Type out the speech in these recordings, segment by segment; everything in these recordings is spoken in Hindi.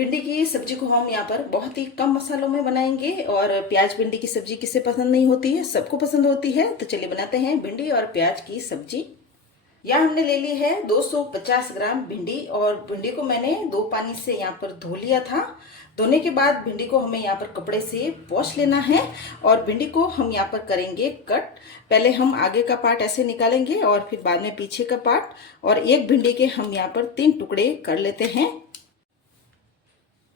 भिंडी की सब्जी को हम यहाँ पर बहुत ही कम मसालों में बनाएंगे। और प्याज भिंडी की सब्जी किसे पसंद नहीं होती है, सबको पसंद होती है। तो चलिए बनाते हैं भिंडी और प्याज की सब्जी। यहाँ हमने ले ली है 250 ग्राम भिंडी, और भिंडी को मैंने 2 पानी से यहाँ पर धो लिया था। धोने के बाद भिंडी को हमें यहाँ पर कपड़े से पोंछ लेना है और भिंडी को हम यहाँ पर करेंगे कट। पहले हम आगे का पार्ट ऐसे निकालेंगे और फिर बाद में पीछे का पार्ट, और एक भिंडी के हम यहाँ पर 3 टुकड़े कर लेते हैं।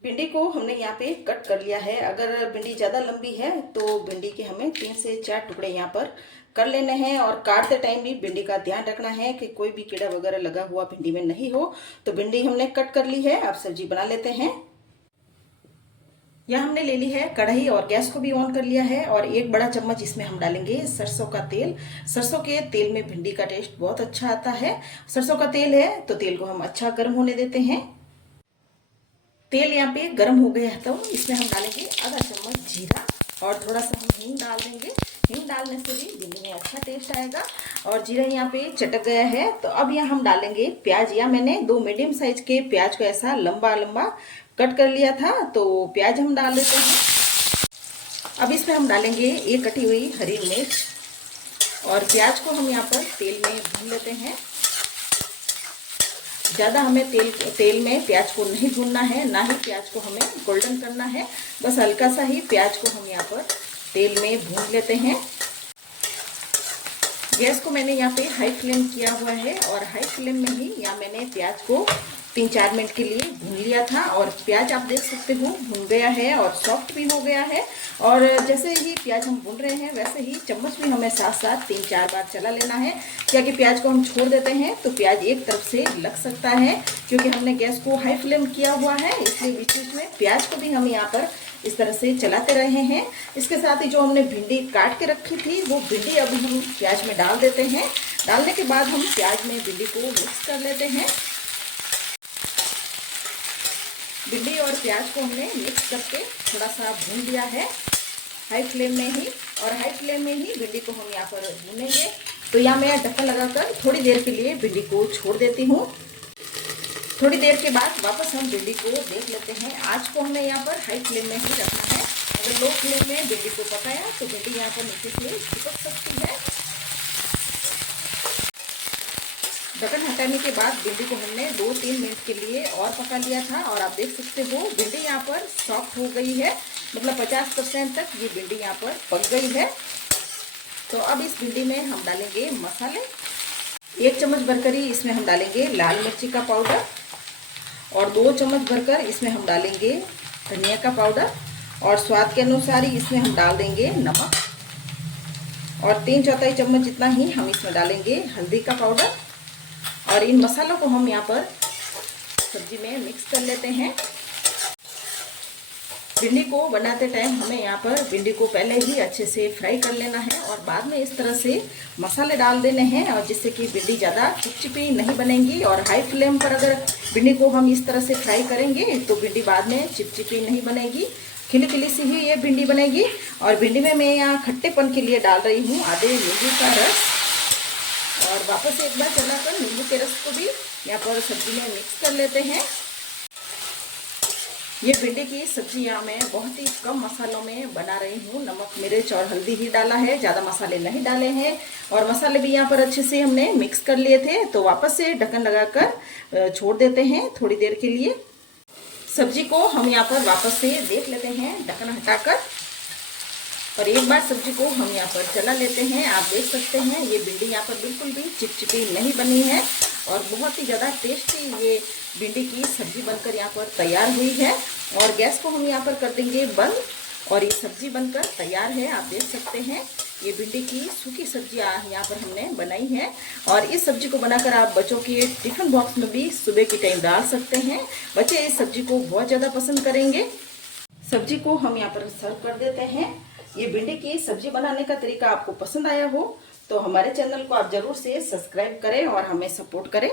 भिंडी को हमने यहाँ पे कट कर लिया है। अगर भिंडी ज़्यादा लंबी है तो भिंडी के हमें 3 से 4 टुकड़े यहाँ पर कर लेने हैं। और काटते टाइम भी भिंडी का ध्यान रखना है कि कोई भी कीड़ा वगैरह लगा हुआ भिंडी में नहीं हो। तो भिंडी हमने कट कर ली है, अब सब्जी बना लेते हैं। यहाँ हमने ले ली है कढ़ाई और गैस को भी ऑन कर लिया है, और 1 बड़ा चम्मच इसमें हम डालेंगे सरसों का तेल। सरसों के तेल में भिंडी का टेस्ट बहुत अच्छा आता है। सरसों का तेल है तो तेल को हम अच्छा गर्म होने देते हैं। तेल यहाँ पे गर्म हो गया है तो इसमें हम डालेंगे आधा चम्मच जीरा, और थोड़ा सा हम हींग डाल देंगे। हींग डालने से भी भिंडी में अच्छा टेस्ट आएगा। और जीरा यहाँ पे चटक गया है तो अब यहाँ हम डालेंगे प्याज। या मैंने 2 मीडियम साइज के प्याज को ऐसा लंबा लंबा कट कर लिया था, तो प्याज हम डाल देते हैं। अब इसमें हम डालेंगे 1 कटी हुई हरी मिर्च, और प्याज को हम यहाँ पर तेल में भून लेते हैं। ज़्यादा हमें तेल में प्याज को नहीं भूनना है, ना ही प्याज को हमें गोल्डन करना है। बस हल्का सा ही प्याज को हम यहाँ पर तेल में भून लेते हैं। गैस को मैंने यहाँ पे हाई फ्लेम किया हुआ है, और हाई फ्लेम में ही यहाँ मैंने प्याज को 3-4 मिनट के लिए भून लिया था। और प्याज आप देख सकते हो भून गया है और सॉफ्ट भी हो गया है। और जैसे ही प्याज हम भून रहे हैं वैसे ही चम्मच भी हमें साथ साथ 3-4 बार चला लेना है, क्या कि प्याज को हम छोड़ देते हैं तो प्याज एक तरफ से लग सकता है। क्योंकि हमने गैस को हाई फ्लेम किया हुआ है, इसलिए बीच बीच में प्याज को भी हम यहाँ पर इस तरह से चलाते रहे हैं। इसके साथ ही जो हमने भिंडी काट के रखी थी वो भिंडी अभी हम प्याज में डाल देते हैं। डालने के बाद हम प्याज में भिंडी को मिक्स कर लेते हैं। भिंडी और प्याज को हमने मिक्स करके थोड़ा सा भून लिया है हाई फ्लेम में ही, और हाई फ्लेम में ही भिंडी को हम यहाँ पर भूनेंगे। तो यहाँ मैं ढक्कन लगाकर थोड़ी देर के लिए भिंडी को छोड़ देती हूँ। थोड़ी देर के बाद वापस हम भिंडी को देख लेते हैं। आँच को हमें यहाँ पर हाई फ्लेम में ही रखना है। अगर लो फ्लेम में भिंडी को पकाया तो भिंडी यहाँ पर नीचे से चिपक सकती है। ढक्कन हटाने के बाद भिंडी को हमने 2-3 मिनट के लिए और पका लिया था, और आप देख सकते हो भिंडी यहाँ पर सॉफ्ट हो गई है। मतलब 50% तक ये भिंडी यहाँ पर पक गई है। तो अब इस भिंडी में हम डालेंगे मसाले। 1 चम्मच भरकर ही इसमें हम डालेंगे लाल मिर्ची का पाउडर, और 2 चम्मच भरकर इसमें हम डालेंगे धनिया का पाउडर, और स्वाद के अनुसार ही इसमें हम डाल देंगे नमक, और 3/4 चम्मच जितना ही हम इसमें डालेंगे हल्दी का पाउडर। और इन मसालों को हम यहाँ पर सब्जी में मिक्स कर लेते हैं। भिंडी को बनाते टाइम हमें यहाँ पर भिंडी को पहले ही अच्छे से फ्राई कर लेना है, और बाद में इस तरह से मसाले डाल देने हैं, और जिससे कि भिंडी ज़्यादा चिपचिपी नहीं बनेगी। और हाई फ्लेम पर अगर भिंडी को हम इस तरह से फ्राई करेंगे तो भिंडी बाद में चिपचिपी नहीं बनेगी, खिली खिली सी ही ये भिंडी बनेगी। और भिंडी में मैं यहाँ खट्टेपन के लिए डाल रही हूँ आधे नींबू का रस, और वापस एक बार चलाकर नींबू के रस को भी यहाँ पर सब्जी में मिक्स कर लेते हैं। ये भिंडी की सब्जी यहाँ मैं बहुत ही कम मसालों में बना रही हूँ। नमक, मिर्च और हल्दी ही डाला है, ज़्यादा मसाले नहीं डाले हैं। और मसाले भी यहाँ पर अच्छे से हमने मिक्स कर लिए थे। तो वापस से ढक्कन लगाकर छोड़ देते हैं थोड़ी देर के लिए। सब्जी को हम यहाँ पर वापस से देख लेते हैं ढक्कन हटाकर, और एक बार सब्जी को हम यहाँ पर चला लेते हैं। आप देख सकते हैं ये भिंडी यहाँ पर बिल्कुल भी चिपचिपी नहीं बनी है, और बहुत ही ज़्यादा टेस्टी ये भिंडी की सब्जी बनकर यहाँ पर तैयार हुई है। और गैस को हम यहाँ पर कर देंगे बंद, और ये सब्जी बनकर तैयार है। आप देख सकते हैं ये भिंडी की सूखी सब्जी यहाँ पर हमने बनाई है। और इस सब्जी को बनाकर आप बच्चों के टिफिन बॉक्स में भी सुबह के टाइम डाल सकते हैं। बच्चे इस सब्जी को बहुत ज़्यादा पसंद करेंगे। सब्जी को हम यहाँ पर सर्व कर देते हैं। ये भिंडी की सब्जी बनाने का तरीका आपको पसंद आया हो तो हमारे चैनल को आप जरूर से सब्सक्राइब करें और हमें सपोर्ट करें।